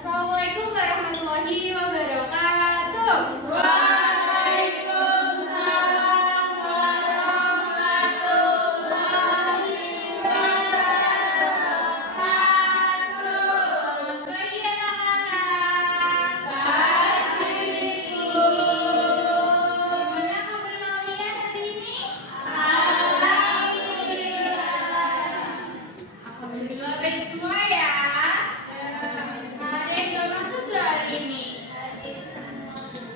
Assalamualaikum warahmatullahi wabarakatuh. Waalaikumsalam warahmatullahi wabarakatuh. Selamat pagi anak-anak. Pagi, Bu. Gimana kabar kalian hari ini? Alhamdulillah baik semua ya. Ada yang gak masuk gak hari ini?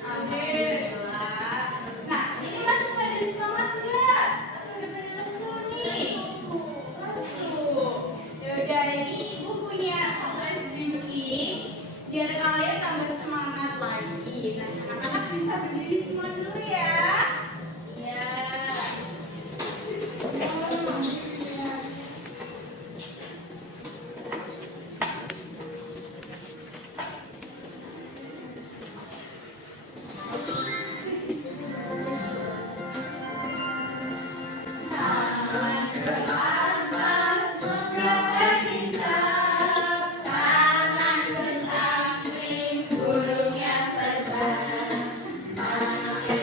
Alhamdulillah. Nah, ini masih pada semangat gak? Udah pada masuk nih? Masuk. Yaudah, ini ibu punya surprise drinking biar kalian tambah semangat lagi. Nah, anak-anak bisa berdiri semua dulu ya. Iya. Burung yang terbang, makin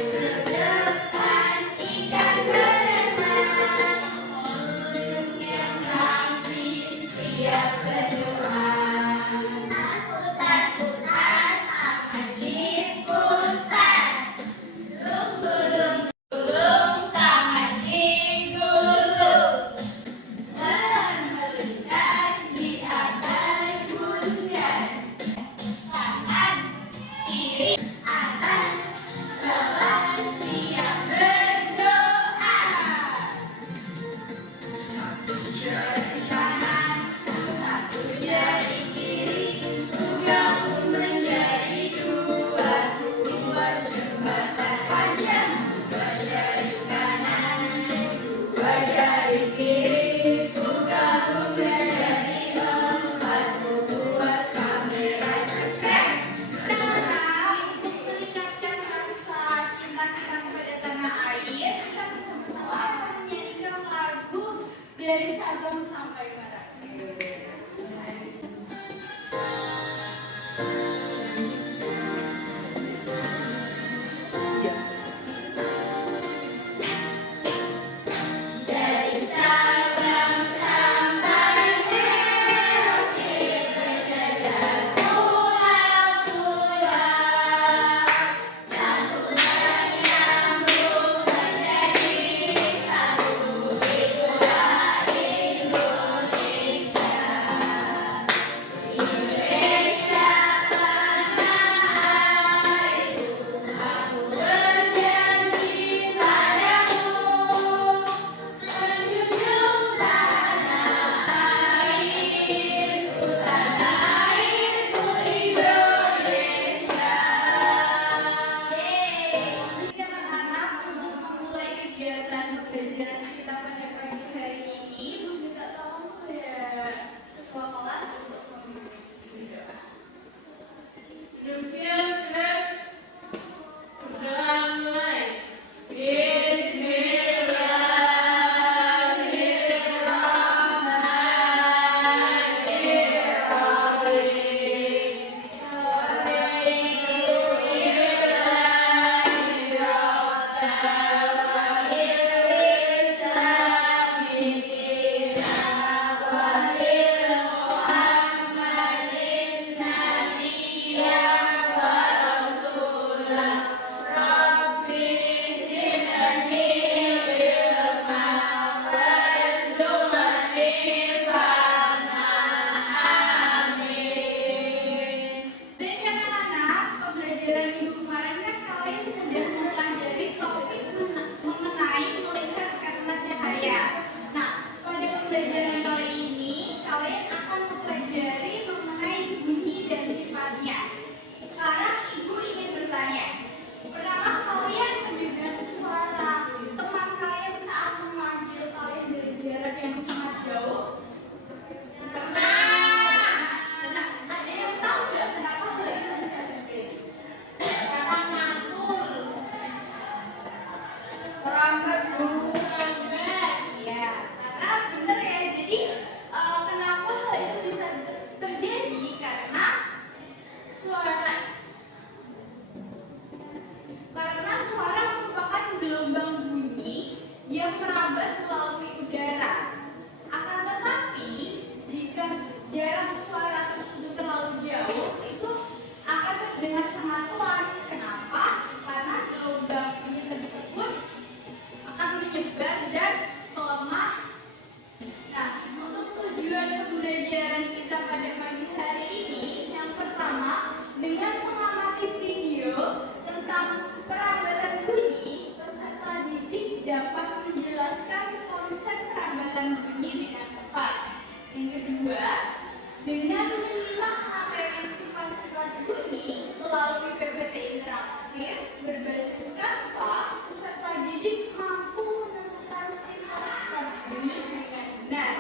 Dengan menyimak materi sifat-sifat bunyi melalui PPT interaktif berbasis Canva, peserta didik mampu menentukan sifat-sifat bunyi dengan benar.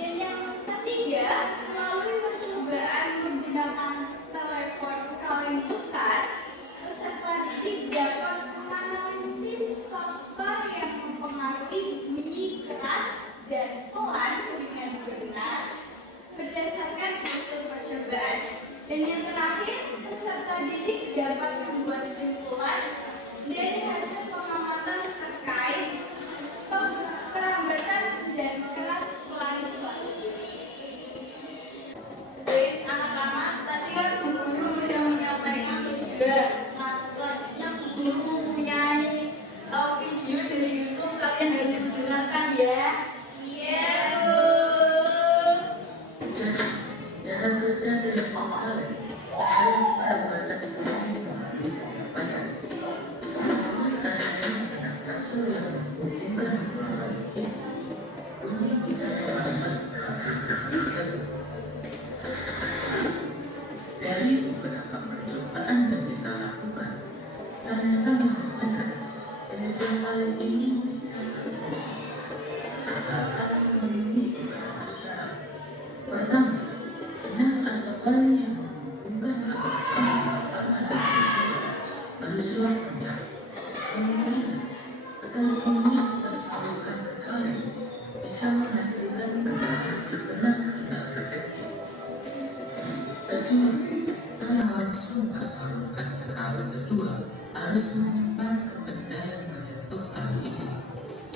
Dan yang ketiga, melalui percobaan menggunakan telepon kaleng bekas, peserta didik dapat menganalisis faktor yang mempengaruhi bunyi keras dan pelan dengan benar berdasarkan hasil percobaan. Dan yang terakhir, peserta didik dapat membuat simpulan dari hasil pengamatan terkait perlambatan dan keras pelan suatu bunyi. Baik anak-anak, tadi kan Bu Guru sudah menyampaikan tujuan. Nah, selanjutnya Bu Guru mempunyai video dari YouTube, kalian harus mendengarkan ya. Iya, Bu. Cara kerja dari kalian sering perbuatan bunyi banyak. Namun adanya kasus yang menghubungkan dua itu, bunyi bisa melambat. Dari beberapa percobaan yang kita lakukan, ternyata benar penelitian kali ini bisa berfungsi asalkan memenuhi beberapa syarat. Pertama, benar atau kali yang menghubungkan berusulan kencang. Kemungkinan agar bunyi tersalurkan ke kaleng bisa menghasilkan getaran benar tidak efektif. Kedua, kalau harus memasangkan ke kaleng kedua harus menyimpan ke benda yang menyentuh tali itu,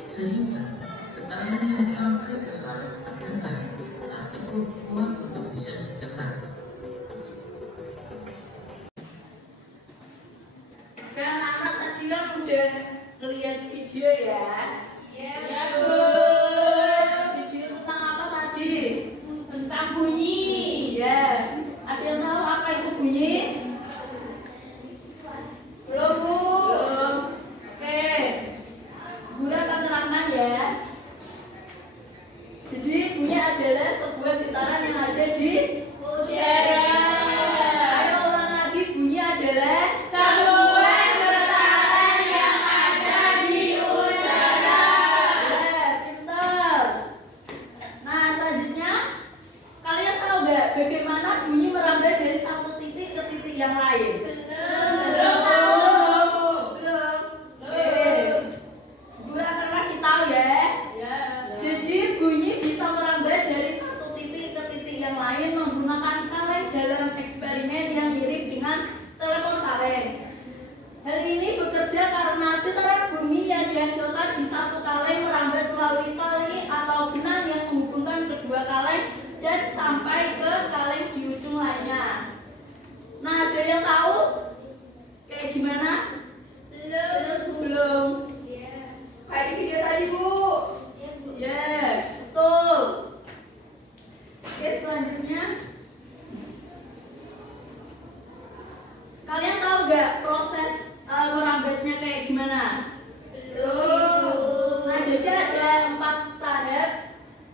sehingga getaran yang sampai ke kaleng pendengar tak cukup kuat untuk bisa didengar. Kan anak tadi kan udah ngeliat video ya. iya, Bu. Video tentang apa tadi? tentang bunyi. Ya. Ada yang tahu apa itu bunyi? Belum, Bu. Belum. Oke. Guru akan terangkan ya. Jadi bunyi adalah sebuah getaran yang ada di udara. Ayo ulang lagi, bunyi adalah Sebuah getaran yang ada di udara. ya, pintar. Nah, selanjutnya kalian tahu nggak bagaimana bunyi merambat dari satu titik ke titik yang lain? Belum tahu. Belum. Oke. Guru akan kasih tahu ya. Jadi bunyi bisa merambat dari satu titik ke titik yang lain menggunakan kaleng dalam eksperimen yang mirip dengan telepon kaleng. Hal ini bekerja karena getaran bunyi yang dihasilkan di satu kaleng merambat melalui tali atau benang yang menghubungkan kedua kaleng dan sampai ke kaleng di ujung lainnya. Nah, ada yang tahu kayak gimana? Belum. Kayak di video tadi, Bu. Ya, betul. Oke, selanjutnya kalian tahu nggak proses merambatnya kayak gimana? Belum. Nah, jadi ada 4 tahap.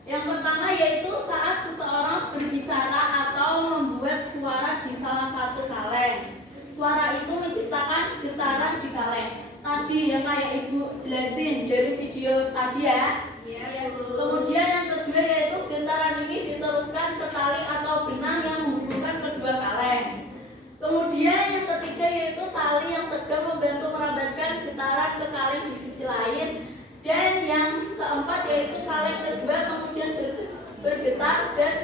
Yang pertama yaitu saat seseorang berbicara atau membuat suara di salah satu kaleng. Suara itu menciptakan getaran di kaleng. Tadi yang kayak Ibu jelasin dari video tadi ya. Iya, Bu. Kemudian yang kedua yaitu getaran ini diteruskan ke tali atau benang yang menghubungkan kedua kaleng. Kemudian yang ketiga yaitu tali yang tegang membantu merambatkan getaran ke kaleng di sisi lain. Dan yang keempat yaitu kaleng kedua kemudian bergetar dan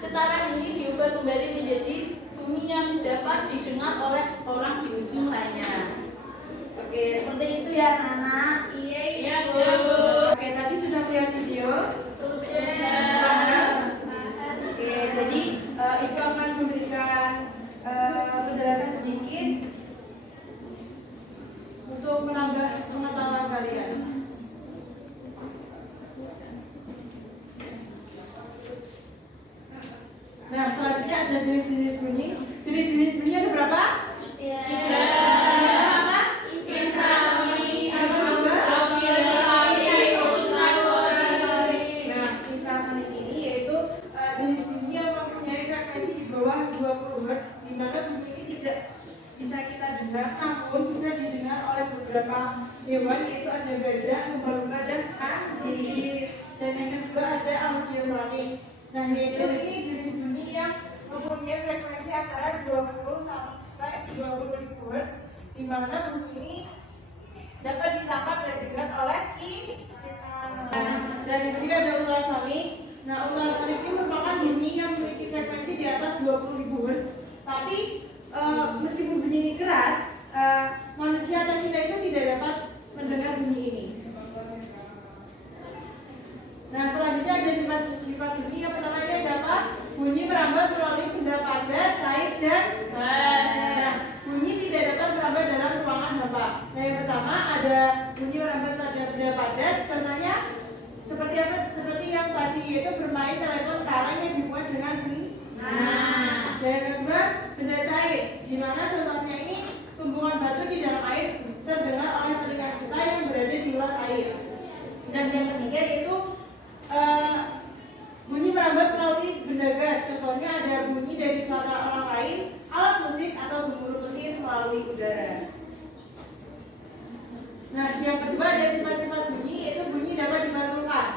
getaran ini diubah kembali menjadi bunyi yang dapat didengar oleh orang di ujung lainnya. Oke, seperti itu ya anak-anak. Iya, Bu. Oke, tadi sudah lihat video. Sudah. Oke, jadi Ibu akan memberikan penjelasan sedikit untuk menambah pengetahuan kalian. Nah, selanjutnya ada jenis-jenis bunyi. Jenis-jenis bunyi ada berapa? Tiga. Apa? Infrasoni, Apa? ultrasonik, ultrasonik. Nah, infrasonik ini yaitu jenis bunyi yang mempunyai bawah 20 Hz, di mana bunyi ini tidak bisa kita dengar, namun bisa didengar oleh beberapa hewan, yaitu ada gajah, lumba-lumba, dan anjing. Dan yang kedua ada audiosonik. Nah, yaitu ini jenis bunyi yang mempunyai frekuensi antara 20 sampai 20 Hz, di mana bunyi ini dapat ditangkap dan didengar oleh kita. Dan yang ketiga ada ultrasonik. Nah, ultrasonik ini merupakan bunyi yang memiliki frekuensi di atas 20.000 Hz. Tapi meskipun bunyi ini keras, manusia atau kita itu tidak dapat mendengar bunyi ini. Nah, selanjutnya ada sifat-sifat bunyi. Yang pertama ini ada apa? Bunyi merambat melalui benda padat, cair, dan gas. Bunyi tidak dapat merambat dalam ruangan hampa. Nah, yang pertama ada bunyi merambat pada benda padat. Contohnya seperti apa? Seperti yang tadi, yaitu bermain telepon kaleng yang dibuat dengan bunyi. Dan yang kedua, benda cair, di mana contohnya ini tumbuhan batu di dalam air terdengar oleh telinga kita yang berada di luar air. Dan yang ketiga yaitu bunyi merambat melalui benda gas. Contohnya ada bunyi dari suara orang lain, alat musik, atau gemuruh petir melalui udara. Nah, yang kedua ada sifat-sifat bunyi, yaitu bunyi dapat dipantulkan.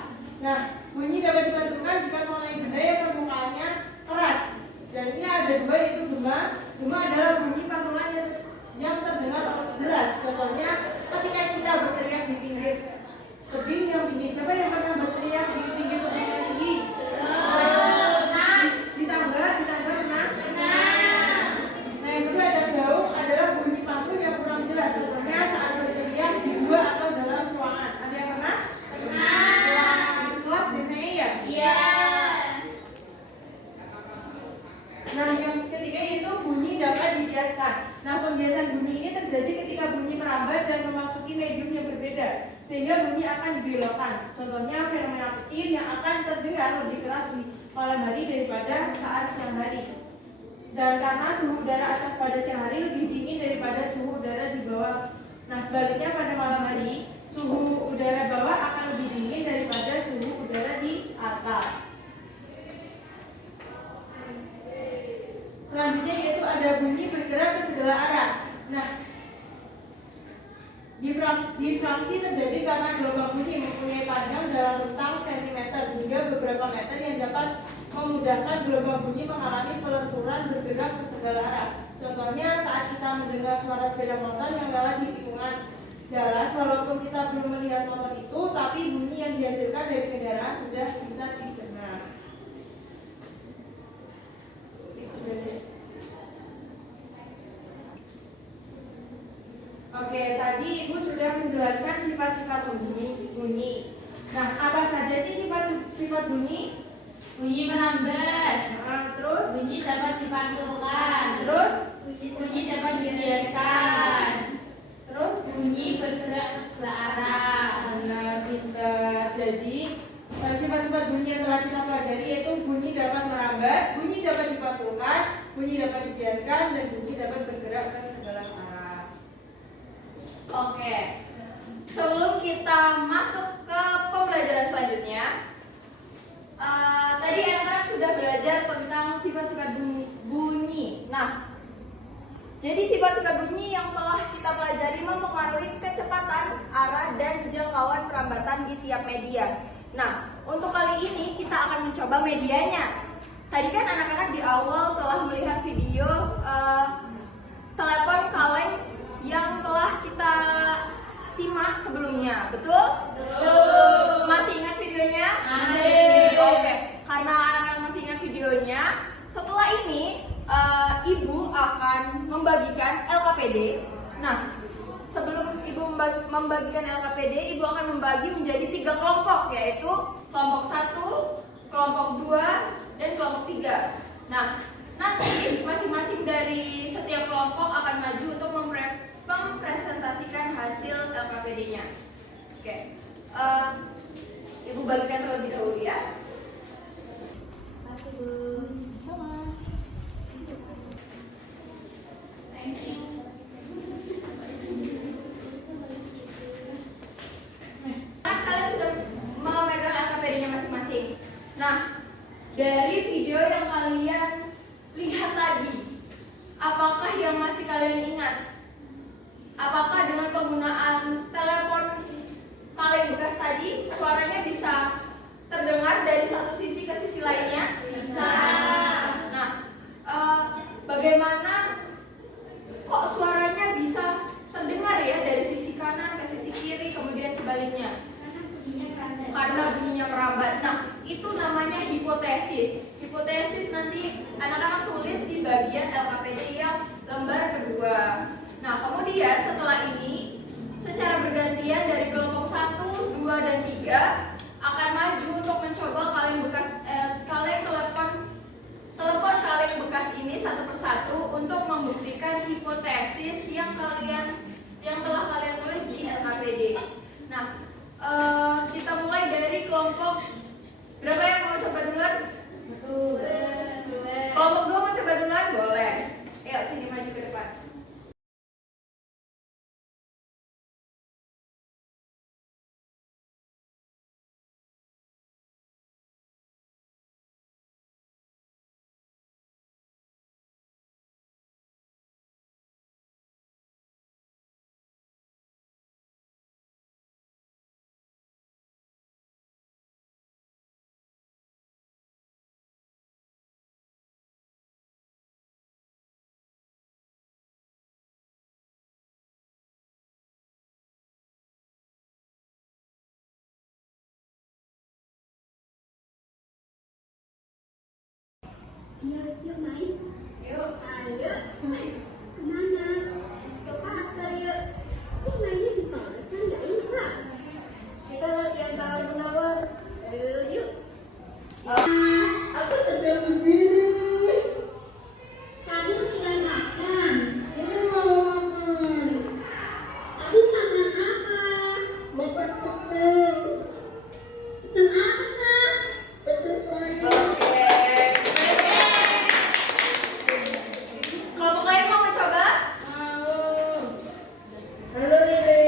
Nah, bunyi dapat dipantulkan jika mengenai benda yang permukaannya keras. Dan ini ada dua, yaitu gema. Gema adalah bunyi pantulan yang terdengar jelas. Contohnya ketika kita berteriak di pinggir tebing yang tinggi. Siapa yang pernah berteriak di pinggir tebing yang tinggi? Di tangga pernah? Nah, yang kedua ada gaung, adalah bunyi pantul yang kurang jelas. Contohnya saat berteriak di gua atau dalam ruangan. Ada yang pernah? Ruangan kelas biasanya ya? Iya. Nah, yang ketiga itu bunyi dapat dibiaskan. Nah, pembiasan bunyi ini terjadi ketika bunyi merambat dan memasuki medium yang berbeda, sehingga bunyi akan dibelokkan. Contohnya fenomena petir yang akan terdengar lebih keras di malam hari daripada saat siang hari. Dan karena suhu udara atas pada siang hari lebih dingin daripada suhu udara di bawah. Nah, sebaliknya pada malam hari, suhu udara bawah akan lebih dingin daripada suhu udara di atas. Selanjutnya yaitu ada bunyi bergerak ke segala arah. Nah, difraksi terjadi karena gelombang bunyi mempunyai panjang dalam rentang sentimeter hingga beberapa meter yang dapat memudahkan gelombang bunyi mengalami pelenturan bergerak ke segala arah. Contohnya saat kita mendengar suara sepeda motor yang lewat di tikungan jalan, walaupun kita belum melihat motor itu, tapi bunyi yang dihasilkan dari kendaraan sudah bisa didengar. Oke, tadi Ibu sudah menjelaskan sifat-sifat bunyi. Nah, apa saja sih sifat bunyi? Bunyi merambat. Nah, terus Bunyi dapat dipantulkan. terus Bunyi dapat dibiaskan. terus Bunyi bergerak ke segala arah. benar, pintar. Jadi sifat-sifat bunyi yang telah kita pelajari yaitu bunyi dapat merambat, bunyi dapat dipantulkan, bunyi dapat dibiaskan, dan bunyi dapat bergerak ke segala arah. Oke. Sebelum kita masuk ke pembelajaran selanjutnya, tadi anak-anak sudah belajar tentang sifat-sifat bunyi. Nah, jadi sifat-sifat bunyi yang telah kita pelajari mempengaruhi kecepatan, arah, dan jangkauan perambatan di tiap media. Nah, untuk kali ini kita akan mencoba medianya. Tadi kan anak-anak di awal telah melihat video telepon kaleng yang telah kita simak sebelumnya, betul? Betul. Masih ingat videonya? Masih. Oke, karena anak-anak masih ingat videonya, setelah ini Ibu akan membagikan LKPD. Nah, sebelum Ibu membagikan LKPD, Ibu akan membagi menjadi 3 kelompok, yaitu kelompok 1, kelompok 2, dan kelompok 3. Nah, nanti masing-masing dari setiap kelompok akan maju untuk mempresentasikan hasil LKPD-nya. Oke, Ibu bagikan terlebih dahulu ya. Sama. Thank you. Kalian sudah memegang LKPD-nya masing-masing. Nah, dari video yang kalian lihat Yuk main. Yuk, ayo. Kemana? Ke pasar yuk. Kok mainnya di pasar nggak ikhlas? Kita latihan tawar menawar. Ayo yuk. Aku sedang berdiri. Kamu tinggal makan. Ini mau makan. Kamu makan apa? Makan pecel. Pecel apa kak? Pecel sayur. Oke. Kelompok lain mau mencoba? Halo Lili.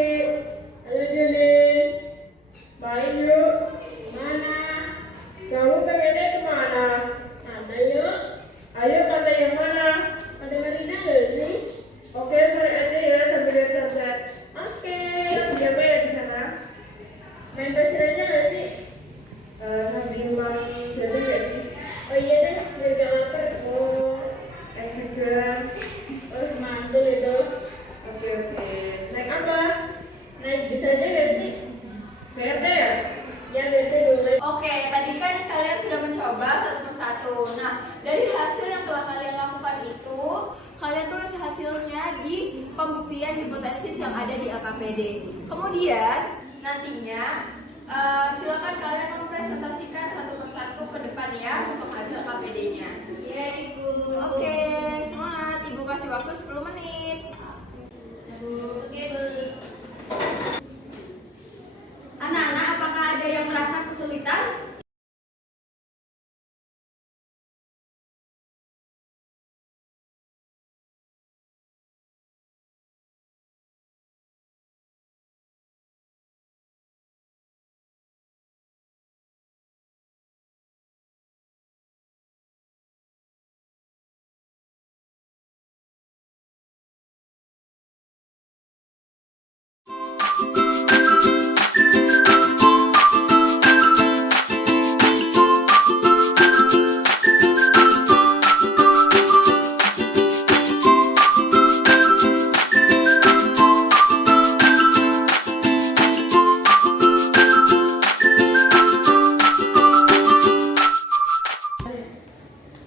Halo Junin. Main yuk. Mana? Kamu pengennya kemana? Mana yuk? Ayo pantai yang mana? Ada marina nggak sih? Oke, sore aja ya sambil lihat sunset. Oke. Siapa ya di sana? Main pasir aja nggak sih? Sambil main jajan nggak sih? Oh iya deh, biar gak lapar. Oh, es juga. Oh mantul itu. Oke. Naik apa? Naik bis aja nggak sih? BRT ya? Ya bete dulu. Oke, tadi kan kalian sudah mencoba satu persatu. Nah, dari hasil yang telah kalian lakukan itu, kalian tulis hasilnya di pembuktian hipotesis yang ada di LKPD. Kemudian, nantinya silakan kalian mempresentasikan satu persatu ke depan ya untuk hasil KPD-nya. Iya ibu. Oke, semangat. Ibu kasih waktu 10 menit. Oke bu. Anak-anak, apakah ada yang merasa kesulitan?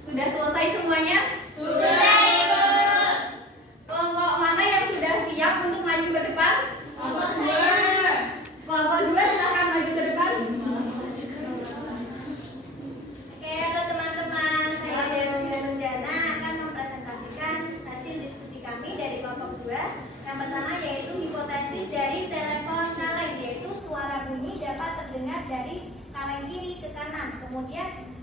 Sudah selesai semuanya? Sudah, Ibu. Kelompok mana yang sudah siap untuk maju ke depan? Kelompok saya. Kelompok 2 silakan maju ke depan. Oke, halo teman-teman. Saya Dewi Renjana akan mempresentasikan hasil diskusi kami dari kelompok 2. Yang pertama yaitu hipotesis dari telepon kaleng, yaitu suara bunyi dapat terdengar dari kaleng kiri ke kanan. Kemudian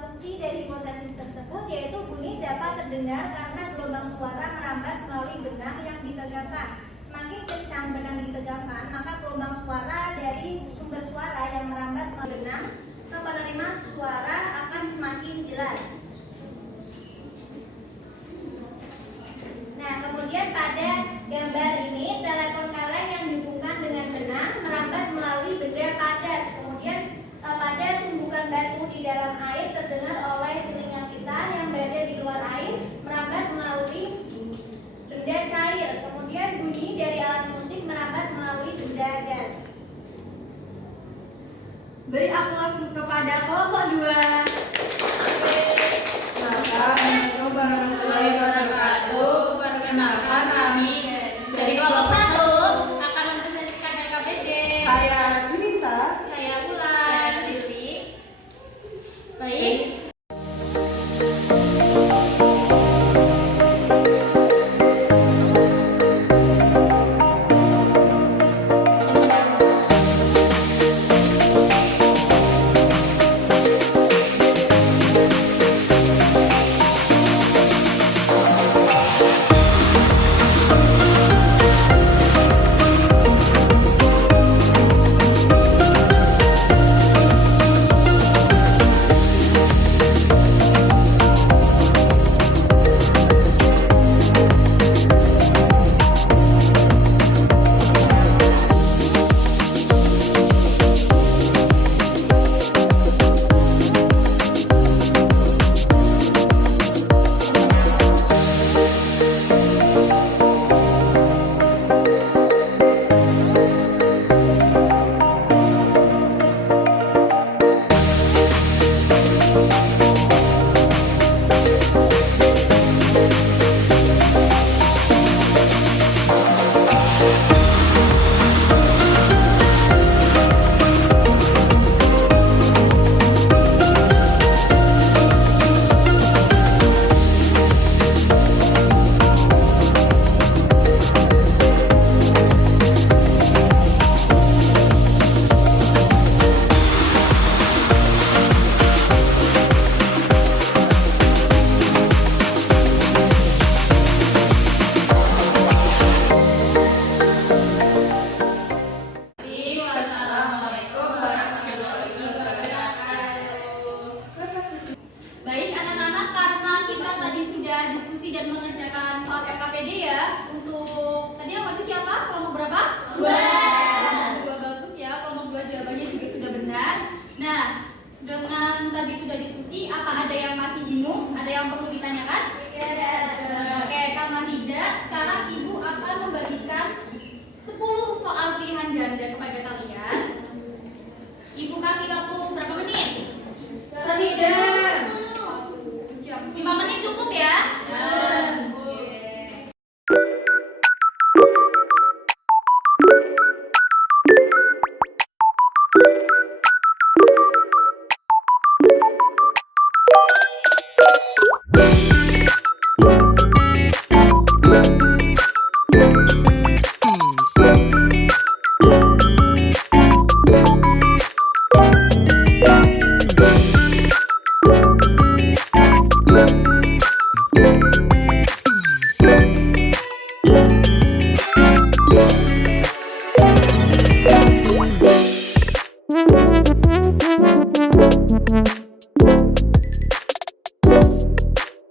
bukti dari hipotesis tersebut yaitu bunyi dapat terdengar karena gelombang suara merambat melalui benang yang ditegakkan. Semakin kencang benang ditegakkan, maka gelombang suara dari sumber suara yang merambat melalui benang ke penerima suara akan semakin jelas. Nah, kemudian pada gambar ini telepon kaleng yang dihubungkan dengan benang merambat melalui benda padat. Kemudian pada tumbukan batu di dalam air terdengar oleh telinga kita yang berada di luar air merambat melalui benda cair. Kemudian bunyi dari alat musik merambat melalui benda gas. Beri aplaus kepada kelompok 2. Assalamualaikum warahmatullahi wabarakatuh. Perkenalkan kami dari kelompok 1 akan mempresentasikan LKPD. Saya Junita. Saya Bulan. Baik.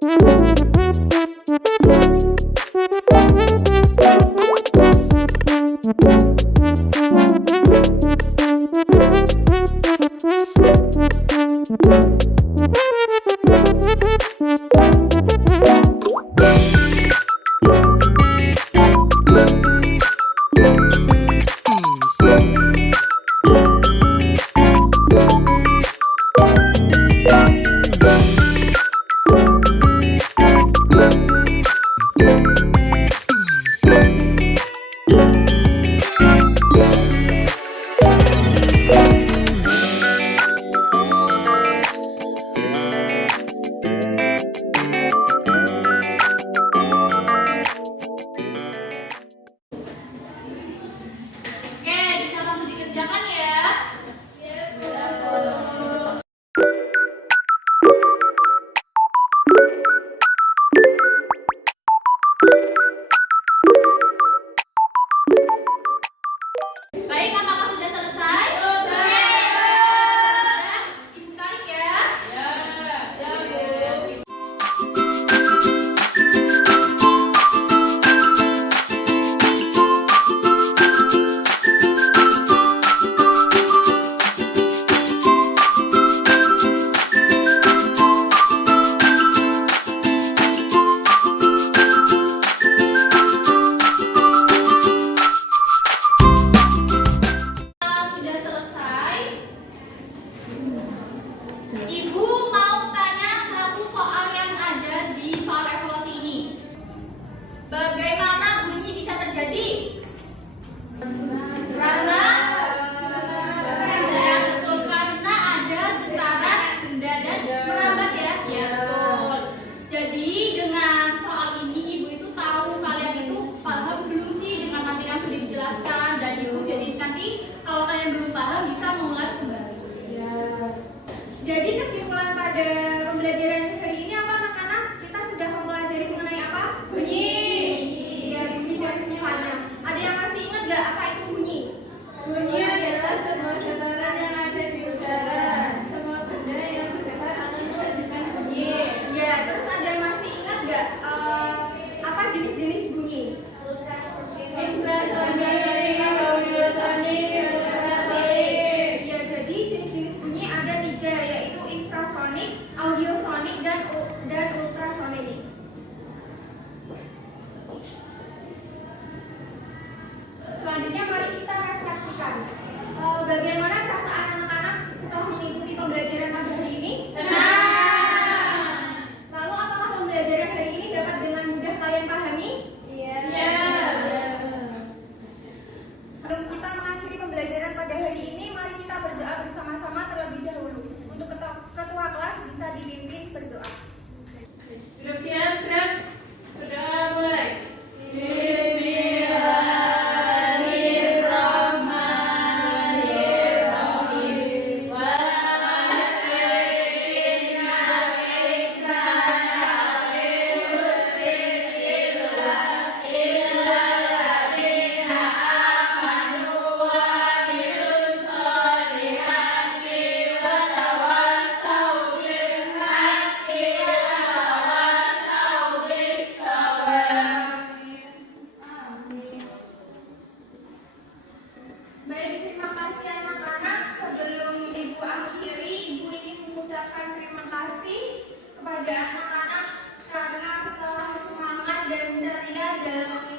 Oke, bisa langsung dikerjakan ya. Baik, apakah sudah selesai? Ibu tarik ya. Sudah selesai. Ibu mau tanya satu soal yang ada di soal evaluasi ini. Bagaimana bunyi bisa terjadi? Karena ya, betul, karena ada getaran benda dan merambat ya. Ya, betul. Jadi dengan soal ini ibu itu tahu kalian itu paham belum sih dengan materi yang sudah dijelaskan, dan ibu jadi nanti kalau kalian belum paham bisa mengulas kembali. Jadi kesimpulan pada pembelajaran hari ini apa anak-anak? Kita sudah mempelajari mengenai apa? Bunyi. Ya, bunyi dan sifatnya. Ada yang masih ingat gak apa itu bunyi? Bunyi adalah semua getaran yang ada di udara. Semua benda yang bergetar akan menghasilkan bunyi. Ya, terus ada yang masih ingat gak apa jenis-jenis bunyi? Infrasonik, audiosonik, ultrasonik. Ya, jadi jenis-jenis bunyi ada 3, yaitu infrasonik, audiosonik, dan ultrasonik. Selanjutnya mari kita refleksikan. Bagaimana perasaan anak-anak setelah mengikuti pembelajaran pada hari ini? Senang. Lalu apakah pembelajaran hari ini dapat dengan mudah kalian pahami? Iya. Sebelum kita mengakhiri pembelajaran pada hari ini, mari kita berdoa bersama-sama terlebih dahulu. Untuk ketua kelas bisa dipimpin berdoa. Duduk siap, gerak. Berdoa mulai. Baik, terima kasih anak-anak. Sebelum Ibu akhiri, Ibu ingin mengucapkan terima kasih kepada anak-anak karena telah semangat dan ceria dalam